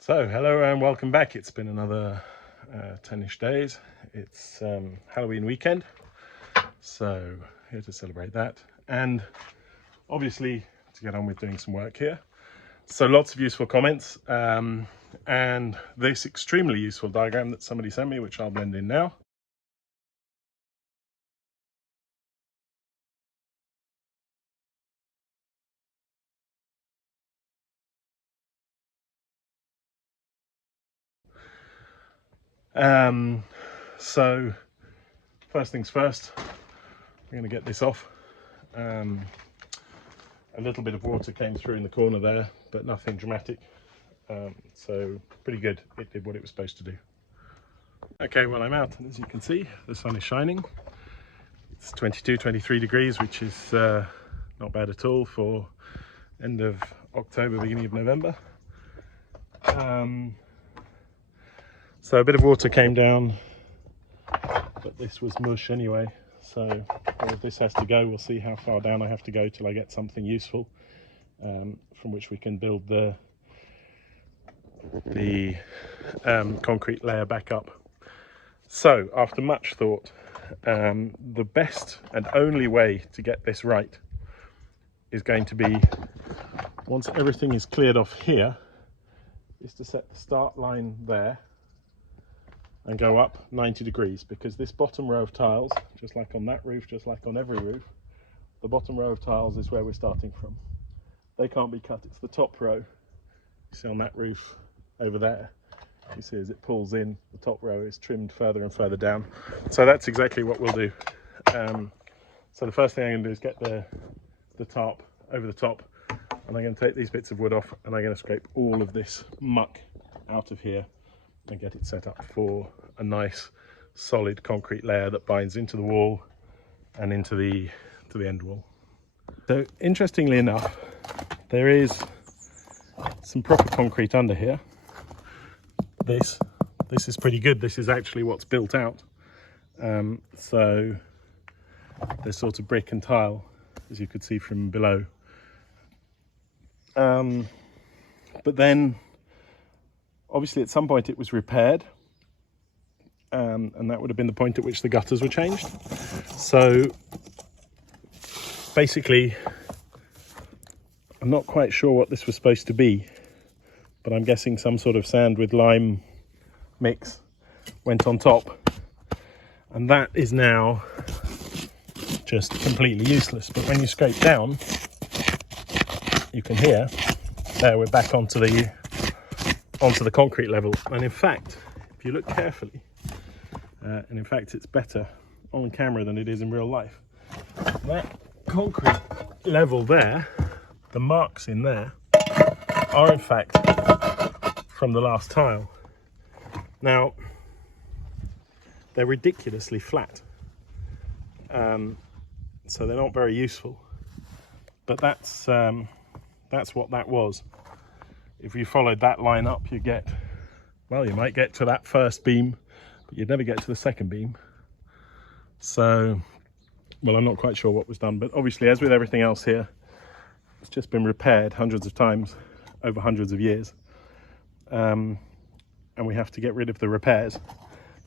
So, hello and welcome back. It's been another 10-ish days. It's Halloween weekend, so here to celebrate that and obviously to get on with doing some work here. So lots of useful comments and this extremely useful diagram that somebody sent me, which I'll blend in now. So first things first, I'm going to get this off. A little bit of water came through in the corner there, but nothing dramatic. So pretty good. It did what it was supposed to do. Okay, well, I'm out, and as you can see, the sun is shining. It's 22-23 degrees, which is not bad at all for end of October, beginning of November. So a bit of water came down, but this was mush anyway. So all of this has to go. We'll see how far down I have to go till I get something useful from which we can build the concrete layer back up. So after much thought, the best and only way to get this right is going to be, once everything is cleared off here, is to set the start line there and go up 90 degrees, because this bottom row of tiles, just like on that roof, just like on every roof, the bottom row of tiles is where we're starting from. They can't be cut. It's the top row. You see on that roof over there, you see as it pulls in, the top row is trimmed further and further down. So that's exactly what we'll do. So the first thing I'm going to do is get the tarp over the top, and I'm going to take these bits of wood off, and I'm going to scrape all of this muck out of here and get it set up for a nice solid concrete layer that binds into the wall and into the end wall. So interestingly enough, there is some proper concrete under here. This is pretty good. This is actually what's built out. So there's sort of brick and tile, as you could see from below. But then obviously at some point it was repaired, and that would have been the point at which the gutters were changed. So basically, I'm not quite sure what this was supposed to be, but I'm guessing some sort of sand with lime mix went on top, and that is now just completely useless. But when you scrape down, you can hear there we're back onto the concrete level. And in fact, if you look carefully, and in fact it's better on camera than it is in real life, that concrete level there, the marks in there, are in fact from the last tile. Now they're ridiculously flat, so they're not very useful, but that's what that was. If you followed that line up, you get, well, you might get to that first beam, but you'd never get to the second beam. So, well, I'm not quite sure what was done, but obviously, as with everything else here, it's just been repaired hundreds of times over hundreds of years. And we have to get rid of the repairs,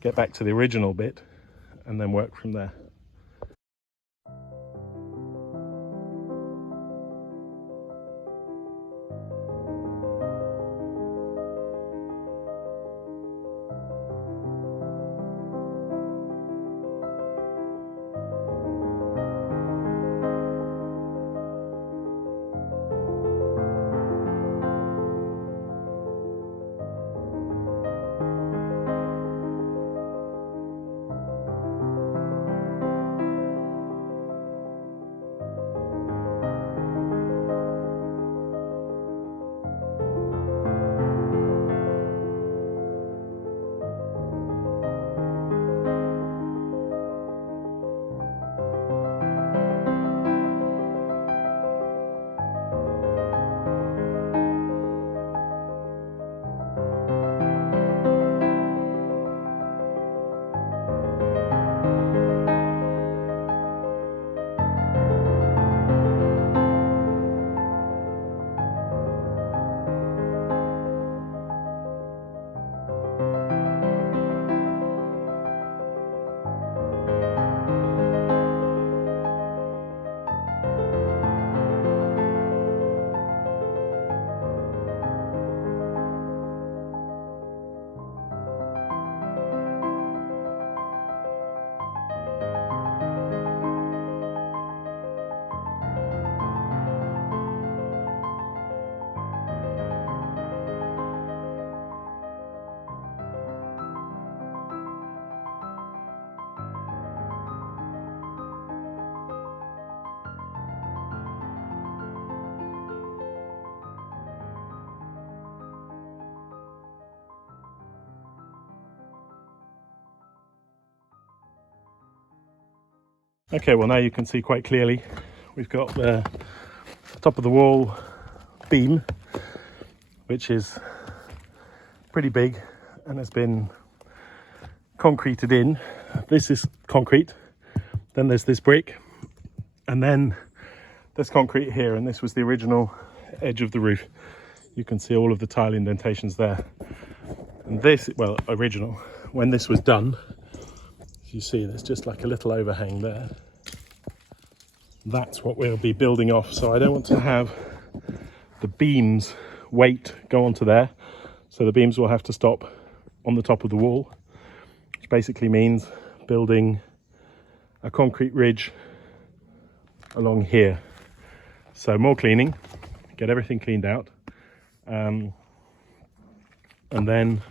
get back to the original bit, and then work from there. Okay, well now you can see quite clearly we've got the top of the wall beam, which is pretty big and has been concreted in. This is concrete, then there's this brick, and then there's concrete here, and this was the original edge of the roof. You can see all of the tile indentations there. And this, well, original, when this was done, as you see, there's just like a little overhang there. That's what we'll be building off. So I don't want to have the beams weight go onto there. So the beams will have to stop on the top of the wall, which basically means building a concrete ridge along here. So more cleaning, get everything cleaned out, and then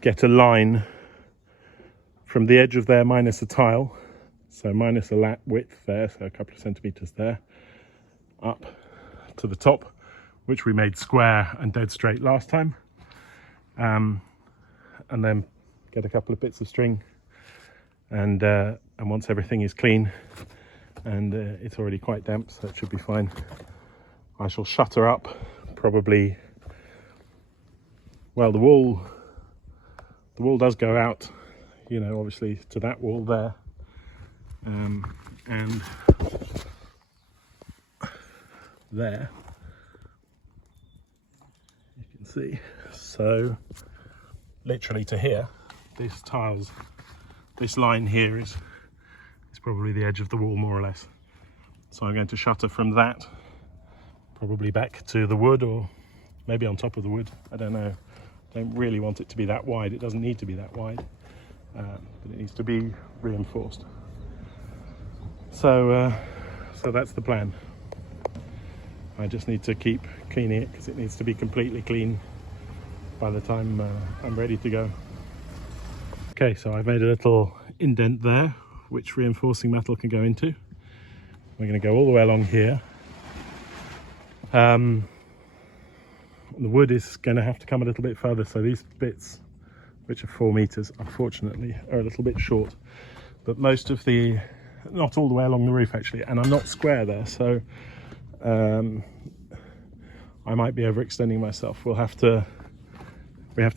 get a line from the edge of there minus a tile, so minus a lat width there, so a couple of centimeters there, up to the top, which we made square and dead straight last time, and then get a couple of bits of string, and once everything is clean, and it's already quite damp, so it should be fine, I shall shutter up probably, well, the wall does go out, you know, obviously to that wall there, and there you can see, so literally to here, this line here is probably the edge of the wall more or less. So I'm going to shutter from that probably back to the wood, or maybe on top of the wood, I don't know. I don't really want it to be that wide. It doesn't need to be that wide, but it needs to be reinforced. So that's the plan. I just need to keep cleaning it because it needs to be completely clean by the time I'm ready to go. Okay, so I've made a little indent there which reinforcing metal can go into. We're going to go all the way along here. The wood is going to have to come a little bit further, so these bits, which are 4 meters, unfortunately are a little bit short, but most of the, not all the way along the roof actually, and I'm not square there, so I might be overextending myself. We have to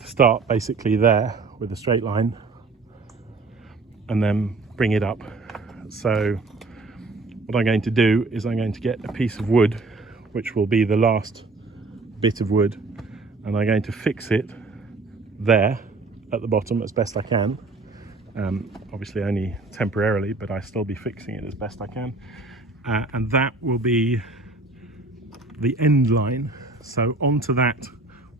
start basically there with a straight line and then bring it up. So what I'm going to do is I'm going to get a piece of wood, which will be the last bit of wood, and I'm going to fix it there at the bottom as best I can. Obviously only temporarily, but I still be fixing it as best I can. And that will be the end line. So onto that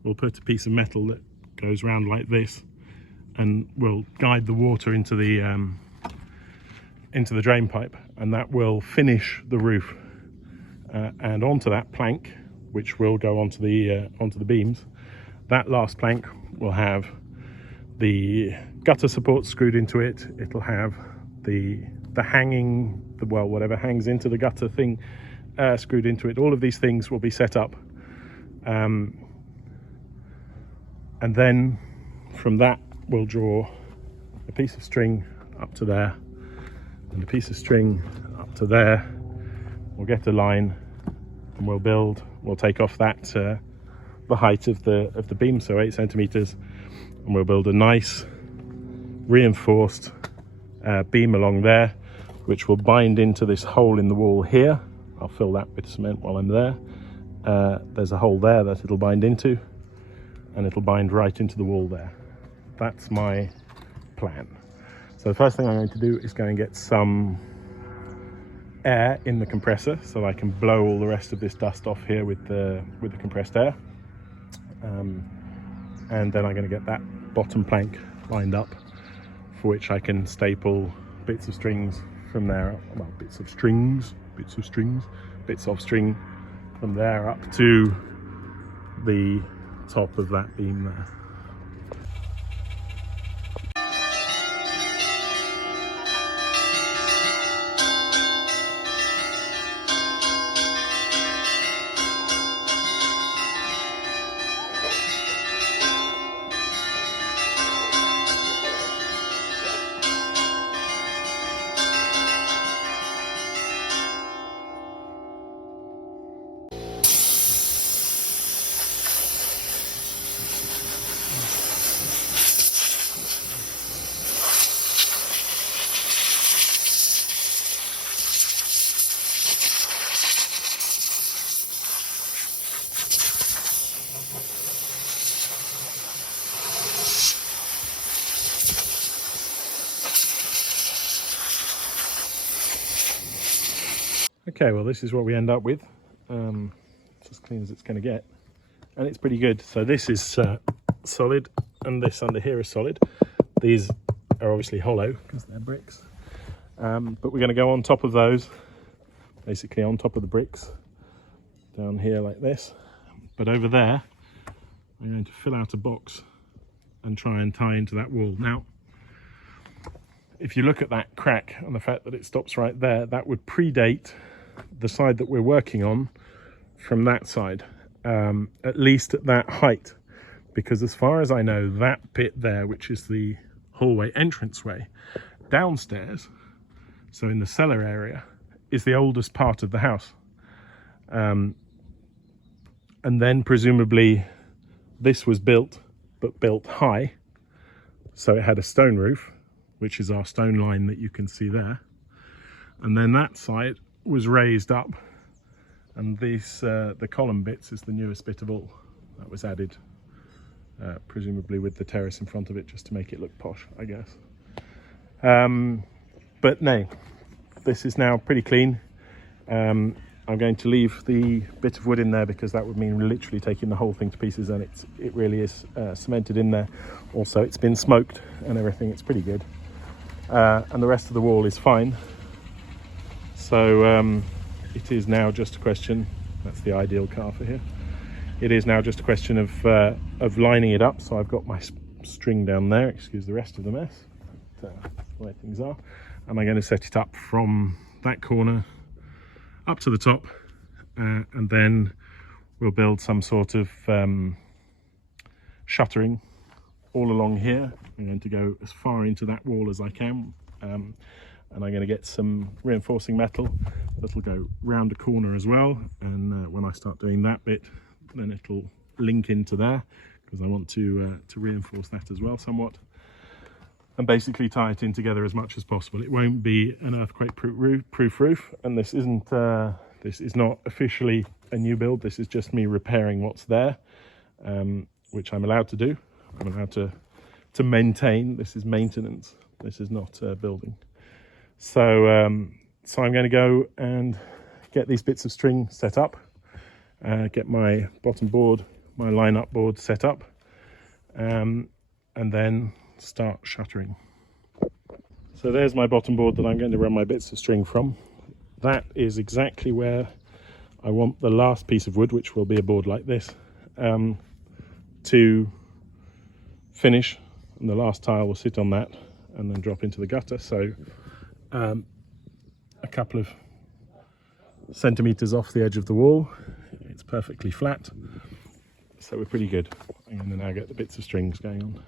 we'll put a piece of metal that goes round like this, and will guide the water into the drain pipe, and that will finish the roof. And onto that plank, which will go onto the beams, that last plank will have the gutter support screwed into it. It'll have the hanging, well, whatever hangs into the gutter thing screwed into it. All of these things will be set up, and then from that we'll draw a piece of string up to there and a piece of string up to there. We'll get a line and we'll take off that the height of the beam, so 8 centimeters, and we'll build a nice reinforced beam along there, which will bind into this hole in the wall here. I'll fill that with cement while I'm there. There's a hole there that it'll bind into, and it'll bind right into the wall there. That's my plan. So the first thing I'm going to do is go and get some air in the compressor so I can blow all the rest of this dust off here with the compressed air, and then I'm going to get that bottom plank lined up, for which I can staple bits of strings from there, well, bits of string from there up to the top of that beam there. Okay, well this is what we end up with. It's as clean as it's going to get, and it's pretty good. So this is solid, and this under here is solid. These are obviously hollow because they're bricks, but we're going to go on top of those, basically on top of the bricks, down here like this. But over there, I'm going to fill out a box and try and tie into that wall. Now, if you look at that crack and the fact that it stops right there, that would predate the side that we're working on from that side, at least at that height, because as far as I know, that bit there, which is the hallway entranceway downstairs, so in the cellar area, is the oldest part of the house. And then presumably this was built, but built high, so it had a stone roof, which is our stone line that you can see there. And then that side was raised up, and this the column bits is the newest bit of all that was added, presumably with the terrace in front of it, just to make it look posh, I guess. But no, this is now pretty clean. I'm going to leave the bit of wood in there because that would mean literally taking the whole thing to pieces, and it really is cemented in there. Also, it's been smoked and everything, it's pretty good. And the rest of the wall is fine. So it is now just a question, that's the ideal car for here. It is now just a question of lining it up. So I've got my string down there, excuse the rest of the mess, but, the way things are. And I'm going to set it up from that corner up to the top, and then we'll build some sort of shuttering all along here. I'm going to go as far into that wall as I can, and I'm going to get some reinforcing metal that'll go round a corner as well, and when I start doing that bit, then it'll link into there, because I want to reinforce that as well somewhat, and basically tie it in together as much as possible. It won't be an earthquake proof roof, and this is not officially a new build. This is just me repairing what's there, which I'm allowed to do. I'm allowed to maintain. This is maintenance. This is not building. So I'm going to go and get these bits of string set up, get my bottom board, my line-up board set up, and then start shuttering. So there's my bottom board that I'm going to run my bits of string from. That is exactly where I want the last piece of wood, which will be a board like this, to finish, and the last tile will sit on that and then drop into the gutter. So a couple of centimeters off the edge of the wall, it's perfectly flat, so we're pretty good. I'm going to now get the bits of strings going on.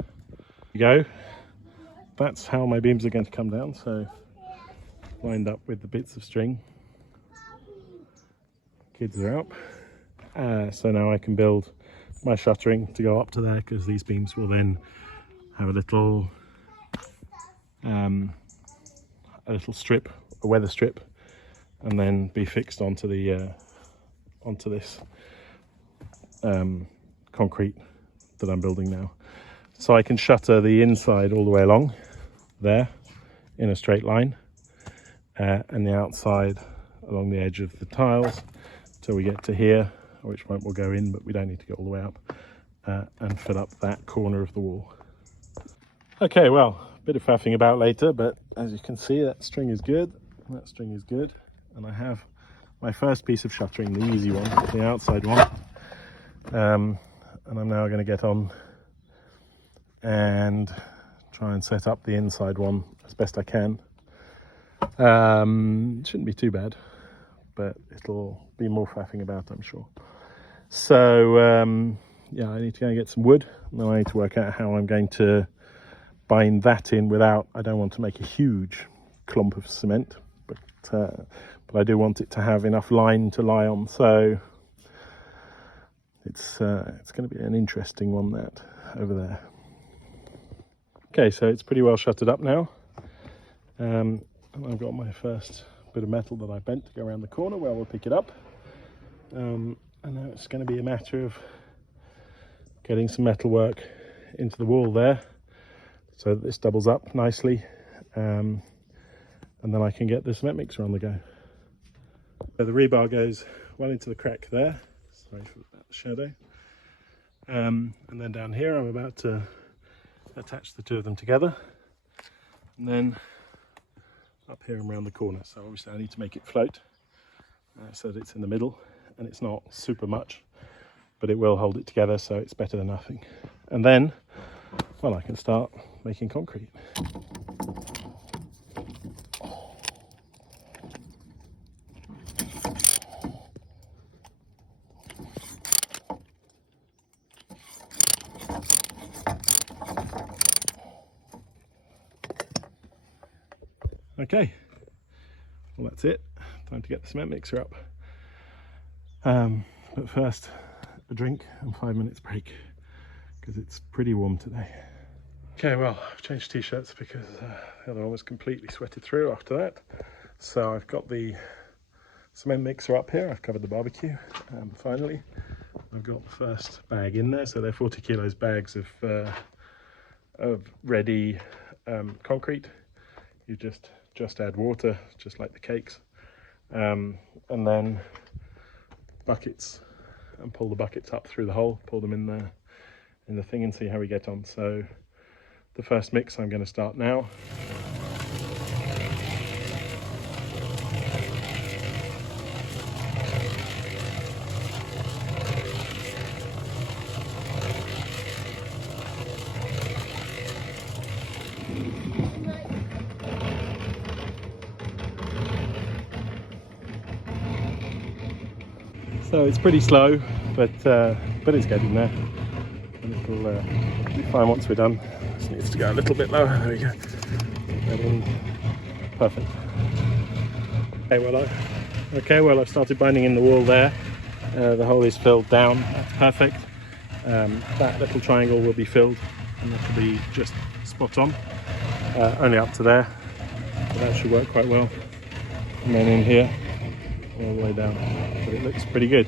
Go. That's how my beams are going to come down, so lined up with the bits of string. Kids are up, so now I can build my shuttering to go up to there, because these beams will then have a little strip, a weather strip, and then be fixed onto the onto this concrete that I'm building now. So I can shutter the inside all the way along there in a straight line, and the outside along the edge of the tiles till we get to here, at which point we'll go in, but we don't need to go all the way up, and fill up that corner of the wall. Okay, well, a bit of faffing about later, but as you can see, that string is good, that string is good, and I have my first piece of shuttering, the easy one, the outside one, and I'm now going to get on and try and set up the inside one as best I can. It shouldn't be too bad, but it'll be more faffing about, I'm sure. So yeah, I need to go and get some wood, and then I need to work out how I'm going to bind that in without, I don't want to make a huge clump of cement, but I do want it to have enough line to lie on. So it's going to be an interesting one, that over there. Okay, so it's pretty well shuttered up now, and I've got my first bit of metal that I bent to go around the corner where we'll pick it up, and now it's going to be a matter of getting some metal work into the wall there so that this doubles up nicely, and then I can get the cement mixer on the go. So the rebar goes well into the crack there. Sorry for that shadow. And then down here I'm about to attach the two of them together. And then up here and around the corner. So obviously I need to make it float so that it's in the middle, and it's not super much, but it will hold it together, so it's better than nothing. And then, well, I can start making concrete. Okay, well that's it. Time to get the cement mixer up. But first, a drink and 5 minutes break, because it's pretty warm today. Okay, well, I've changed t-shirts because the other one was completely sweated through after that. So I've got the cement mixer up here. I've covered the barbecue. Finally, I've got the first bag in there. So they're 40 kilos bags of ready concrete. You just add water, just like the cakes, and then buckets, and pull the buckets up through the hole, pull them in the thing, and see how we get on. So the first mix I'm going to start now. So it's pretty slow, but it's getting there, and it'll be fine once we're done. Just needs to go a little bit lower. There we go. That in. Perfect. Okay, well I've started binding in the wall there. The hole is filled down. That's perfect. That little triangle will be filled, and that will be just spot on. Only up to there, but that should work quite well. And then in here, all the way down, but it looks pretty good.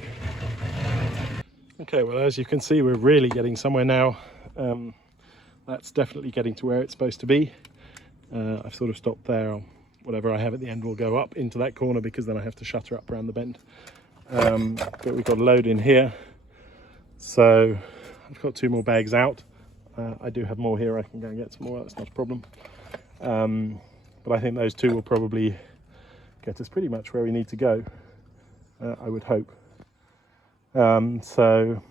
Okay, well as you can see, we're really getting somewhere now. That's definitely getting to where it's supposed to be. I've sort of stopped there. Whatever I have at the end will go up into that corner, because then I have to shutter up around the bend. But we've got a load in here, so I've got 2 more bags out. I do have more here. I can go and get some more. That's not a problem. But I think those 2 will probably get us pretty much where we need to go, I would hope. So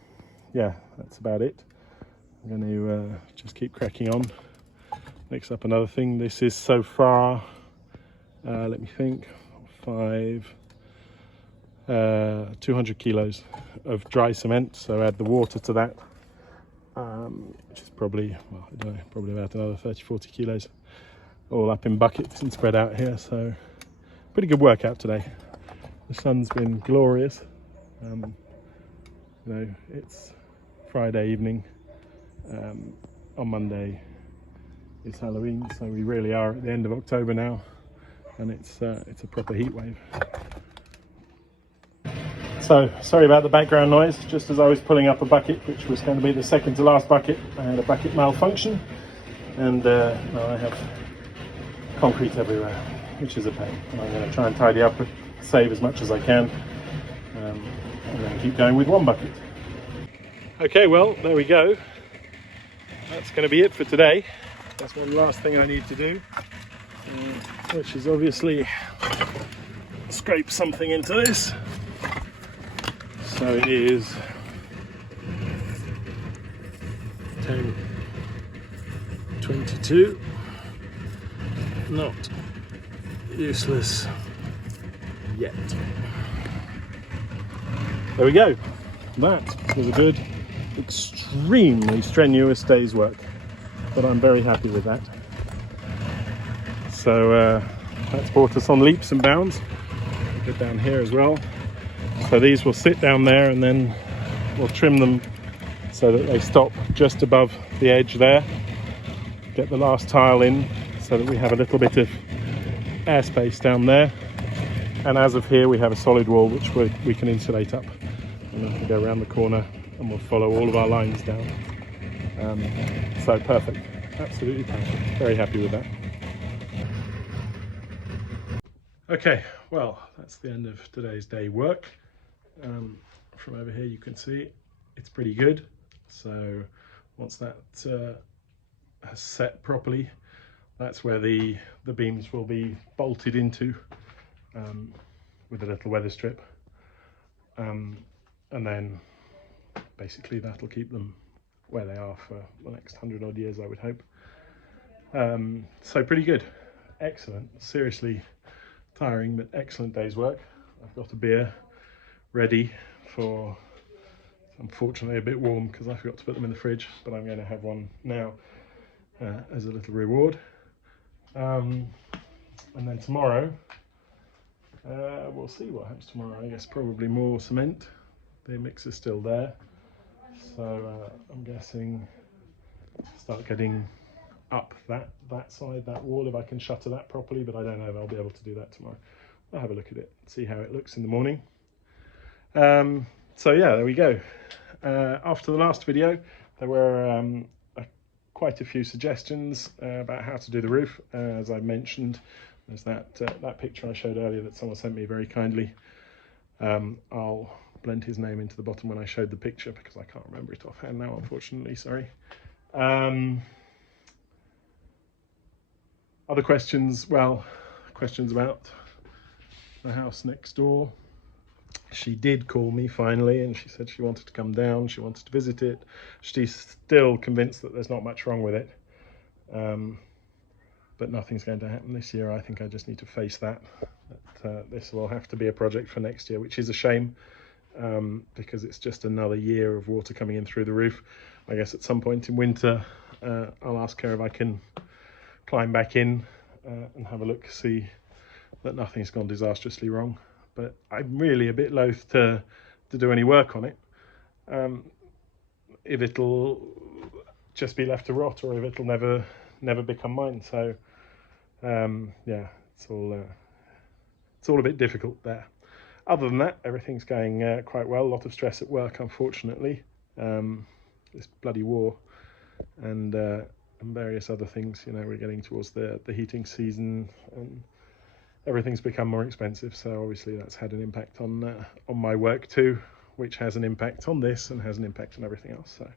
yeah, that's about it. I'm going to just keep cracking on. Mix up another thing. This is so far, let me think, 200 kilos of dry cement. So add the water to that, which is probably, well, I don't know, probably about another 30-40 kilos, all up in buckets and spread out here. So pretty good workout today. The sun's been glorious. You know, it's Friday evening. On Monday it's Halloween, so we really are at the end of October now, and it's a proper heat wave. So sorry about the background noise. Just as I was pulling up a bucket, which was going to be the second to last bucket, I had a bucket malfunction, and now I have concrete everywhere, which is a pain. And I'm going to try and tidy up and save as much as I can, and then keep going with 1 bucket. Okay, well, there we go. That's going to be it for today. That's one last thing I need to do, which is obviously scrape something into this. So it is 10:22. Not useless yet. There we go. That was a good, extremely strenuous day's work, but I'm very happy with that. So that's brought us on leaps and bounds. Good down here as well. So these will sit down there, and then we'll trim them so that they stop just above the edge there. Get the last tile in so that we have a little bit of airspace down there. And as of here, we have a solid wall which we can insulate up. And then we can go around the corner and we'll follow all of our lines down. So perfect, absolutely perfect. Very happy with that. Okay, well, that's the end of today's day work. From over here you can see it's pretty good. So once that has set properly, that's where the beams will be bolted into with a little weather strip. And then basically that'll keep them where they are for the next 100 odd years, I would hope. So pretty good, excellent, seriously tiring but excellent day's work. I've got a beer ready for, unfortunately a bit warm because I forgot to put them in the fridge, but I'm going to have one now as a little reward. And then tomorrow we'll see what happens tomorrow. I guess probably more cement. The mix is still there, so I'm guessing start getting up that side, that wall, if I can shutter that properly, but I don't know if I'll be able to do that tomorrow. I'll have a look at it, see how it looks in the morning. So yeah, there we go. After the last video, there were quite a few suggestions about how to do the roof. As I mentioned, there's that picture I showed earlier that someone sent me very kindly. I'll blend his name into the bottom when I showed the picture because I can't remember it offhand now, unfortunately, sorry. Other questions, well, questions about the house next door. She did call me finally and she said she wanted to come down, she wanted to visit it. She's still convinced that there's not much wrong with it, but nothing's going to happen this year. I think I just need to face that this will have to be a project for next year, which is a shame, because it's just another year of water coming in through the roof. I guess at some point in winter I'll ask her if I can climb back in and have a look, see that nothing's gone disastrously wrong. But I'm really a bit loath to do any work on it, if it'll just be left to rot or if it'll never become mine. So yeah, it's all a bit difficult there. Other than that, everything's going quite well. A lot of stress at work, unfortunately. This bloody war and various other things. You know, we're getting towards the heating season and everything's become more expensive, so obviously that's had an impact on my work too, which has an impact on this and has an impact on everything else. So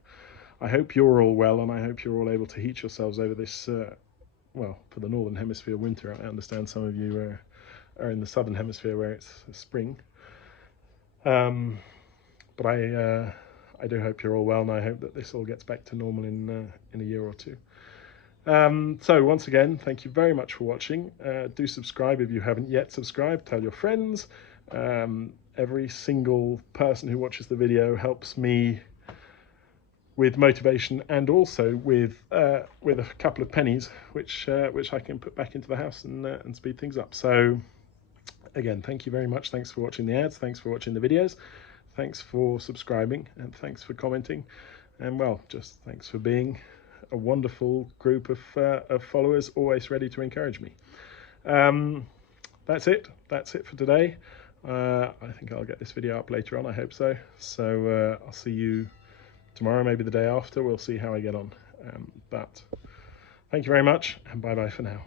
I hope you're all well, and I hope you're all able to heat yourselves over this, well, for the Northern Hemisphere winter. I understand some of you are in the Southern Hemisphere where it's spring. But I do hope you're all well, and I hope that this all gets back to normal in a year or two. So once again, thank you very much for watching. Do subscribe if you haven't yet subscribed. Tell your friends. Every single person who watches the video helps me with motivation and also with a couple of pennies, which I can put back into the house and speed things up. So again, thank you very much. Thanks for watching the ads. Thanks for watching the videos. Thanks for subscribing and thanks for commenting. And well, just thanks for being a wonderful group of followers, always ready to encourage me. That's it for today. I think I'll get this video up later on, I hope so. So I'll see you tomorrow, maybe the day after. We'll see how I get on. But thank you very much, and bye bye for now.